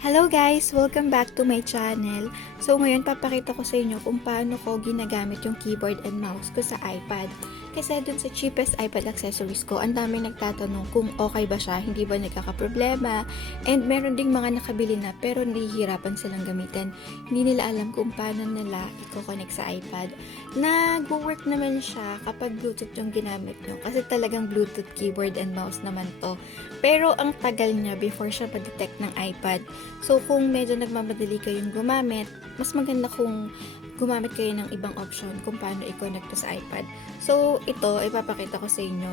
Hello guys! Welcome back to my channel. So ngayon papakita ko sa inyo kung paano ko ginagamit yung keyboard and mouse ko sa iPad. Kasi dun sa cheapest iPad accessories ko, ang daming nagtatanong kung okay ba siya, hindi ba nagkakaproblema, and meron ding mga nakabili na pero nahihirapan silang gamitin. Hindi nila alam kung paano nila i-connect sa iPad. Nag-work naman siya kapag Bluetooth yung ginamit nyo kasi talagang Bluetooth keyboard and mouse naman to. Pero ang tagal niya before siya pa-detect ng iPad. So kung medyo nagmamadali kayong gumamit, mas maganda kung gumamit kayo ng ibang option kung paano i-connect to sa iPad. So, ito, ipapakita ko sa inyo.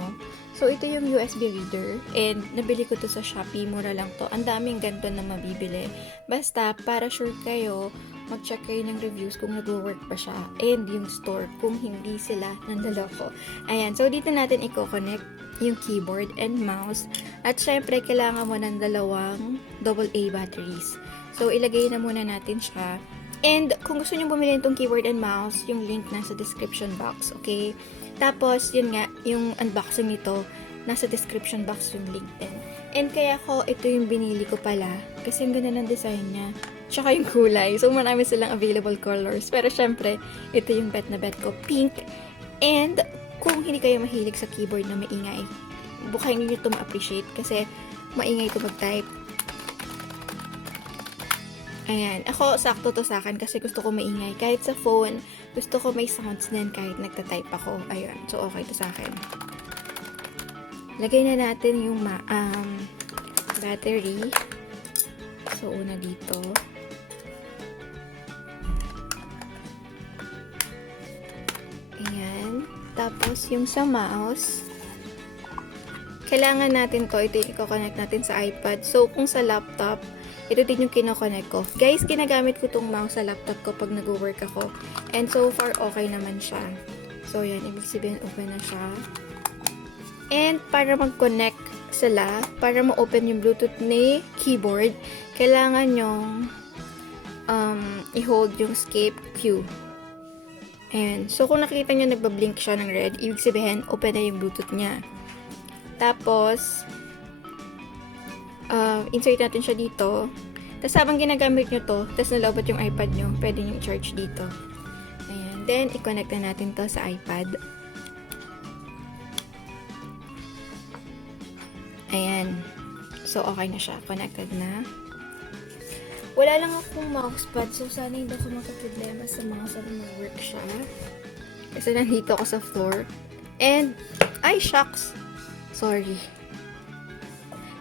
So, ito yung USB reader and nabili ko to sa Shopee. Mura lang to. Ang daming ganito na mabibili. Basta, para sure kayo, mag-check kayo ng reviews kung nag-work pa siya and yung store kung hindi sila nanloloko. Ayan. So, dito natin i-connect yung keyboard and mouse. At syempre, kailangan mo ng dalawang AA batteries. So, ilagay na muna natin siya. And kung gusto nyo bumili nitong keyboard and mouse, yung link nasa description box, okay? Tapos, yun nga, yung unboxing nito, nasa description box yung link din. And kaya ko, ito yung binili ko pala, kasi ang ganda ng design niya. Tsaka yung kulay. So, marami silang available colors. Pero syempre, ito yung bet na bet ko, pink. And, kung hindi kayo mahilig sa keyboard na maingay, bukayin nyo ito ma-appreciate kasi maingay ito mag-type. Ayan. Ako, sakto to sa akin kasi gusto ko maingay. Kahit sa phone, gusto ko may sounds din kahit nagtatype ako. Ayun. So, okay to sa akin. Lagay na natin yung battery. So, una dito. Ayan. Tapos, yung sa mouse, kailangan natin to. Ito yung i-connect natin sa iPad. So, kung sa laptop, ito din yung kinoconnect ko. Guys, ginagamit ko tong mouse sa laptop ko pag nag-work ako. And so far, okay naman siya. So, yan. Ibig sabihin, open na siya. And para mag-connect sila, para ma-open yung Bluetooth ni keyboard, kailangan nyong i-hold yung escape Q. Ayan. So, kung nakita nyo nagbablink siya ng red, ibig sabihin, open na yung Bluetooth niya. Tapos, insert natin siya dito. Tapos habang ginagamit nyo to, tapos nalobot yung iPad nyo, pwede nyo i-charge dito. Ayan. Then, i-connect na natin to sa iPad. Ayan. So, okay na siya. Connected na. Wala lang akong mousepad, so sana hindi ako makaproblema sa mga sa work siya. Kasi nandito ako sa floor. And, ay, shucks! Sorry.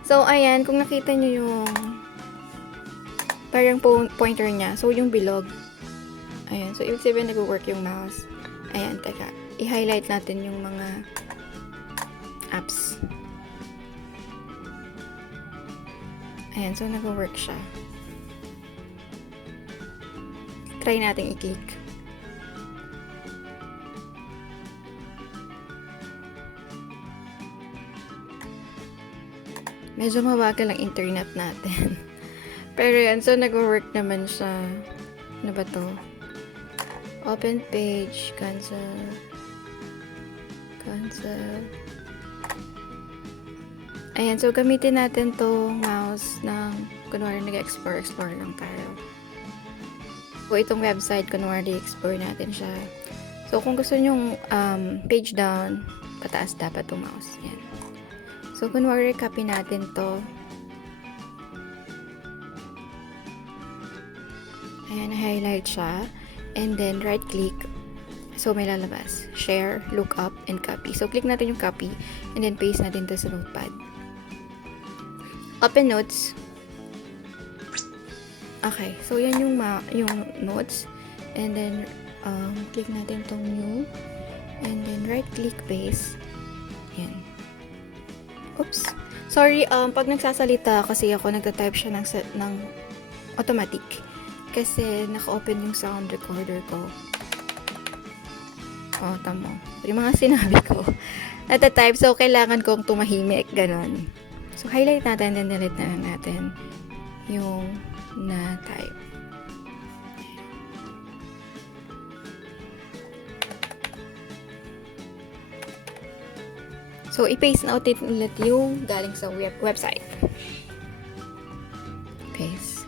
So, ayan, kung nakita nyo yung parang pointer niya. So, yung bilog. Ayan. So, ibig sabihin nag-work yung mouse. Ayan, teka. I-highlight natin yung mga apps. Ayan. So, nag-work siya. Try natin i-click. Medyo mabagal ang internet natin. Pero yan, so nag-work naman siya. Ano ba to? Open page, cancel. Cancel. Ayan, so gamitin natin tong mouse ng, kunwari nag-explore lang tayo. So itong website, kunwari explore natin siya. So kung gusto nyong page down, pataas dapat tong mouse. Yan. So, kunwari, copy natin to. Ayan, highlight siya. And then, right-click. So, may lalabas. Share, look up, and copy. So, click natin yung copy. And then, paste natin to sa notepad. Open notes. Okay. So, yan yung notes. And then, click natin tong new. And then, right-click, paste. Yan. Oops. Sorry, pag nagsasalita kasi ako, nagtatype siya ng automatic. Kasi naka-open yung sound recorder ko. Oh, tamo. Yung mga sinabi ko. Nagtatype, so kailangan kong tumahimik. Ganon. So, highlight natin, then delete na lang natin yung na-type. So, i-paste na ulit yung galing sa website. Paste.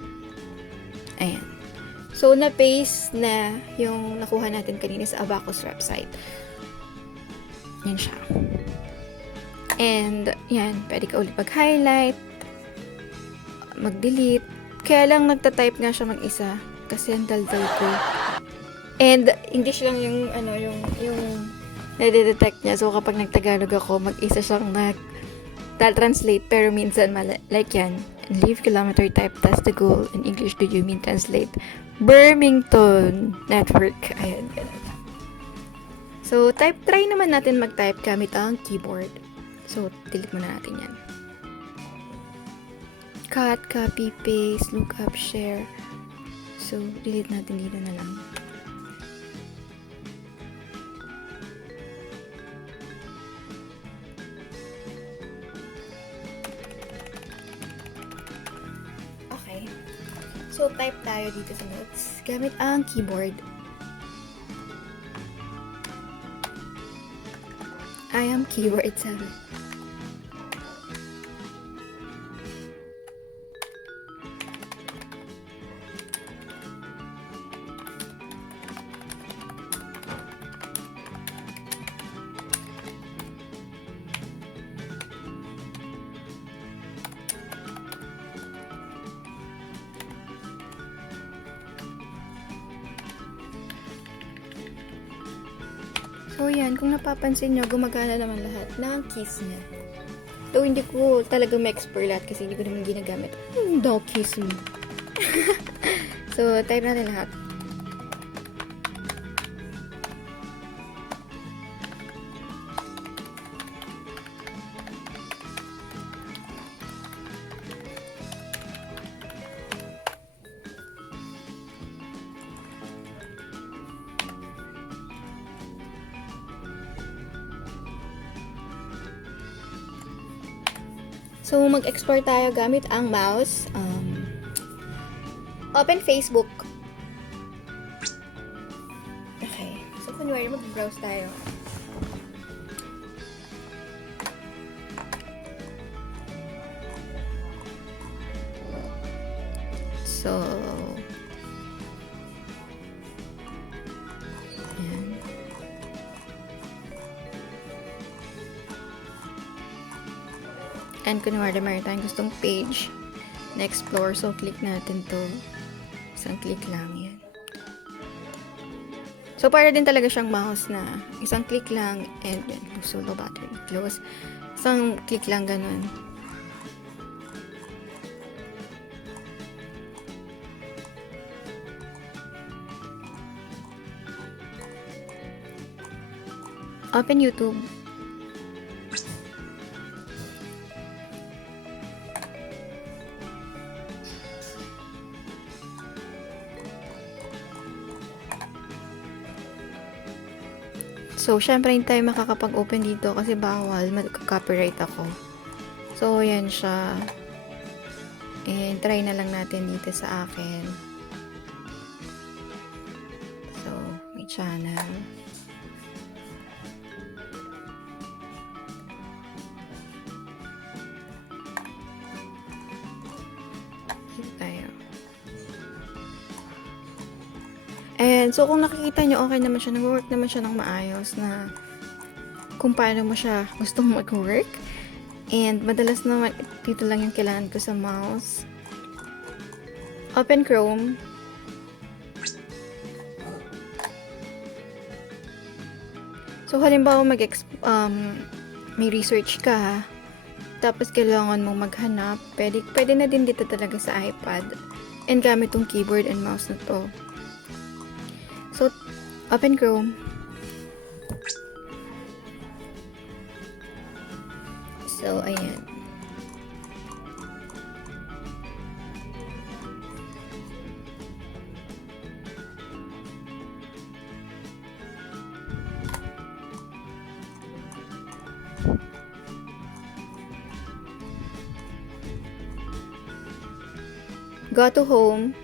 So, na-paste na yung nakuha natin kanina sa Abacus website. Yan siya. And, yan, pwede ka ulit mag-highlight, mag-delete. Kaya lang nagta-type nga siya mag-isa kasi ang daldal ko. And, English lang yung, yung nade-detect niya. So, kapag nagtagalog ako, mag-isa siyang translate. Pero minsan, like yan, leave kilometer type, that's the goal. In English, do you mean translate? Birmingham Network. Ayan, ganun. So, try naman natin mag-type gamit ang keyboard. So, delete muna natin yan. Cut, copy, paste, lookup, share. So, delete natin dito na lang. Okay. So, type tayo dito sa notes gamit ang keyboard. I am keyword 7. So, yan. Kung napapansin nyo, gumagana naman lahat ng keys niya. So, hindi ko talaga ma-explore lahat kasi hindi ko naman ginagamit. Don't kiss me. So, type natin lahat. So, mag-export tayo gamit ang mouse. Open Facebook. Okay. So, kunwari, mag-browse tayo. So, ayan. And kunwari, mayroon tayong gustong page na explore. So, click natin to. Isang click lang yan. So, para din talaga siyang mouse na isang click lang and yan, solo battery close. Isang click lang ganun. Open YouTube. So, syempre hindi tayo makakapag-open dito kasi bawal, mag-copyright ako. So, yan siya. And, try na lang natin dito sa akin. So, may channel. Dito tayo. And, so, kung nakikita nyo, okay naman siya. Nag-work naman siya ng maayos na kung paano mo siya gustong mag-work. And, madalas naman, dito lang yung kailangan ko sa mouse. Open Chrome. So, halimbawa, may research ka, tapos kailangan mo maghanap, pwede na din dito talaga sa iPad. And, gamit tong keyboard and mouse na to. So, open Chrome. So, ayan. Go to home.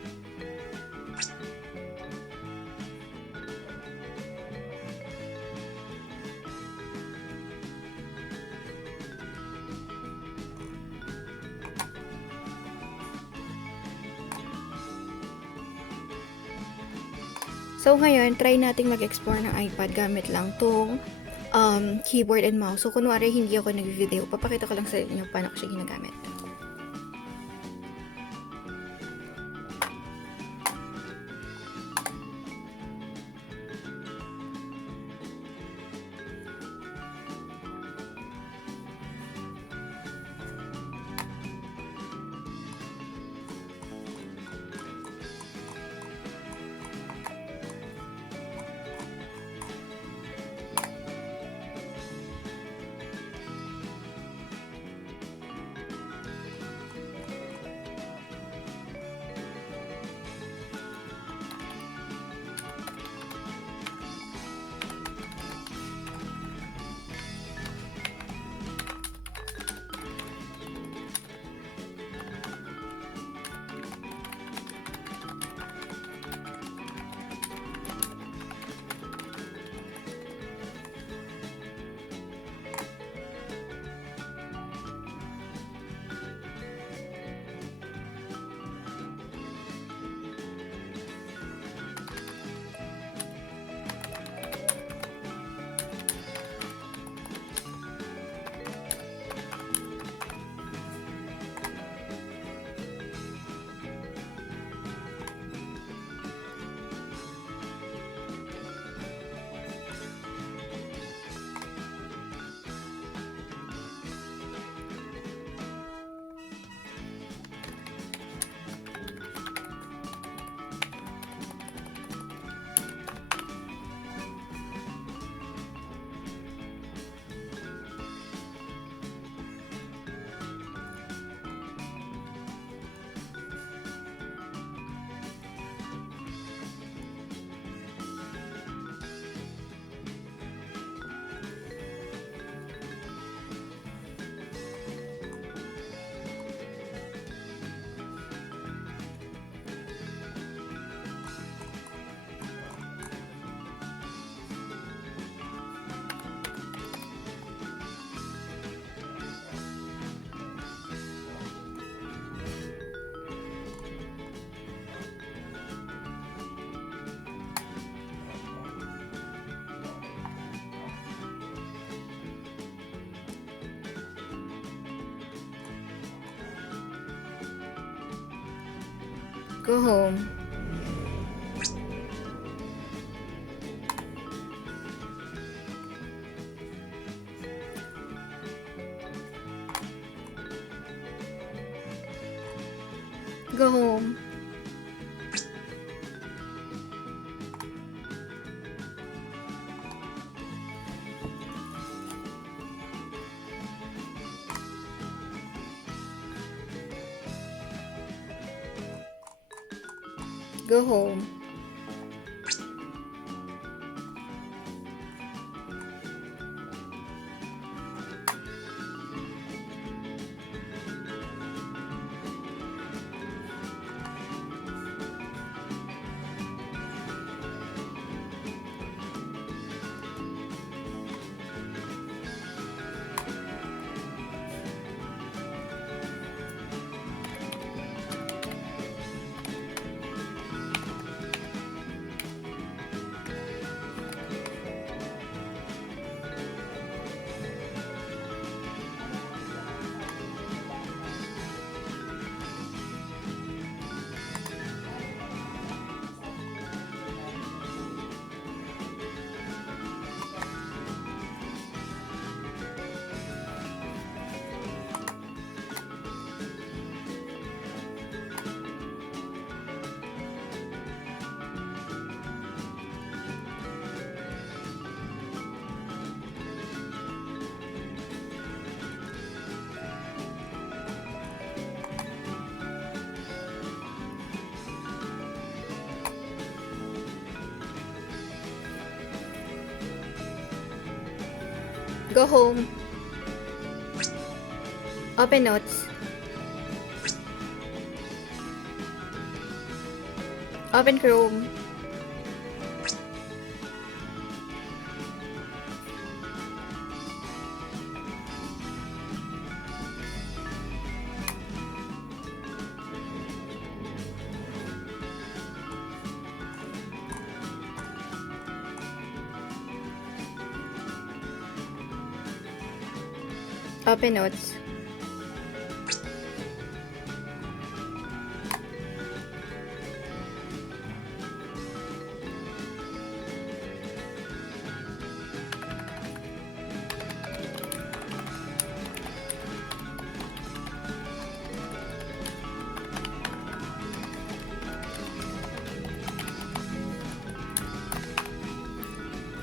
So ngayon, try nating mag-explore ng iPad gamit lang tong keyboard and mouse. So kunwari hindi ako nag-video, papakita ko lang sa inyo paano ko siya ginagamit. Go home. Go home. Go home. Go home. Open notes. Open Chrome. Pinots.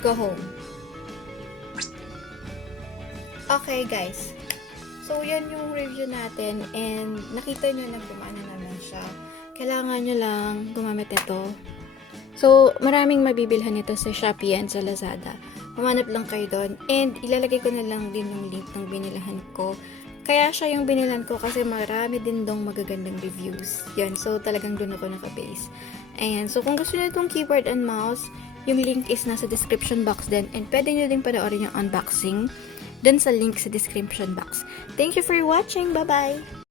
Go home. Okay, guys. So, yan yung review natin and nakita nyo na gumana naman siya. Kailangan nyo lang gumamit ito. So, maraming mabibilhan ito sa Shopee and sa Lazada. Humanap lang kayo doon and ilalagay ko na lang din yung link ng binilahan ko. Kaya siya yung binilan ko kasi marami din dong magagandang reviews. Yan, so talagang doon ako naka-base. Ayan, so kung gusto nyo itong keyboard and mouse, yung link is nasa description box din and pwede nyo din panoorin yung unboxing dun sa link sa description box. Thank you for watching! Bye-bye!